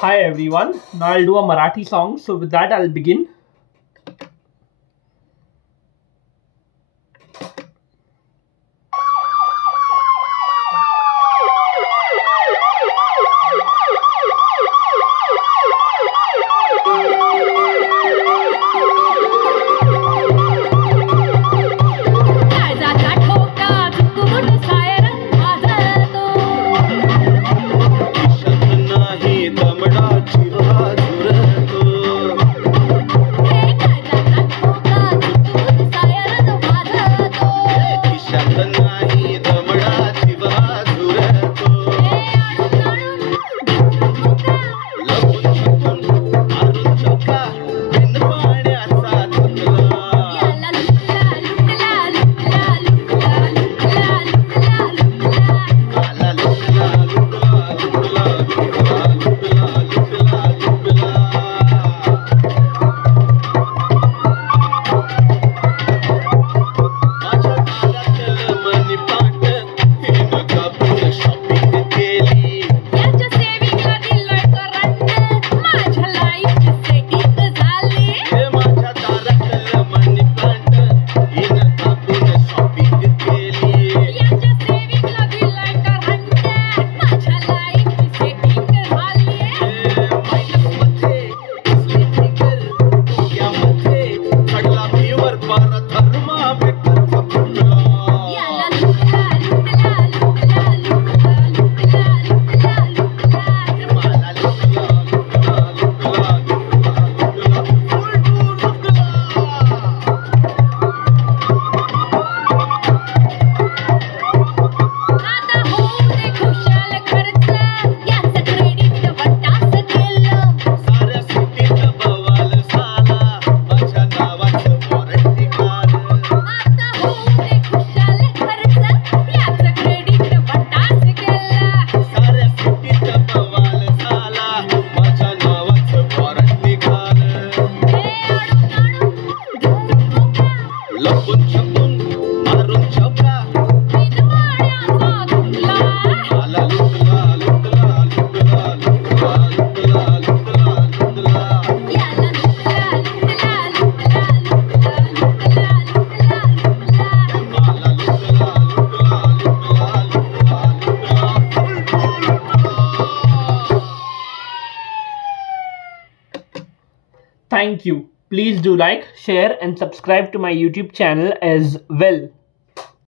Hi everyone. Now I'll do a Marathi song. So with that I'll begin. काळजाचा ठोका चुकून siren वाजतो. खिशात नाही दमडा जिव्हा झुरतो. हे काळजाचा ठोका चुकून सायरन वाजतो. खिशात नाही दमडा जिव्हा झुरतो. हे आणून आणून घेऊन ठोका. लपून छपून मारून चौका बिन पाण्याचा धुतला. याला लुटला लुटला लुटला लुटला लुटला लुटला लुटला. आला लुटला लुटला लुटला लुटला लुटला लुटला लुटला. माझ्या दारातलं मनी पाट हिनं कापून शॉपिंग केली. याच्या सेविंगला दिलंय करंट. माझ्या लाईफची सेटिंग झाली. हे माझ्या दारातलं मनी प्लांट हिनं कापून शॉपिंग केली. याच्या सेविंगला दिलंय करंट. माझ्या लाईफची सेटिंग झाली. मायनसमध्ये दिसली फिगर, डोक्यामध्ये चढला फीवर, पारा थर्मामीटरचा फुटला. याला लुटला लुटला लुटला लुटला लुटला लुटला लुटला. मला लुटला लुटला लुटला लुटला लुटला फुलटून लुटला. आता होऊ दे खुशाल खर्च. याचं क्रेडिट वटाच केलं. साऱ्या सिटीत बवाल झाला, माझ्या नावाचं वॉरंटी कार्ड. आता होऊ दे खुशाल खर्च. याचं क्रेडिट वटाच केलं. साऱ्या सिटीत बवाल झाला, माझ्या नावाचं वॉरंटी कार्ड. हे आणून आणून घेऊन ठोका. लपून छपून मारून चौका बिनवाड्याचा धुतला. आला लुटला लुटला लुटला लुटला लुटला लुटला लुटला. याला लुटला लुटला लुटला लुटला लुटला लुटला लुटला. मला लुटला लुटला लुटला लुटला लुटला फुलटून लुटला. Thank you. Please do like, share and subscribe to my YouTube channel as well.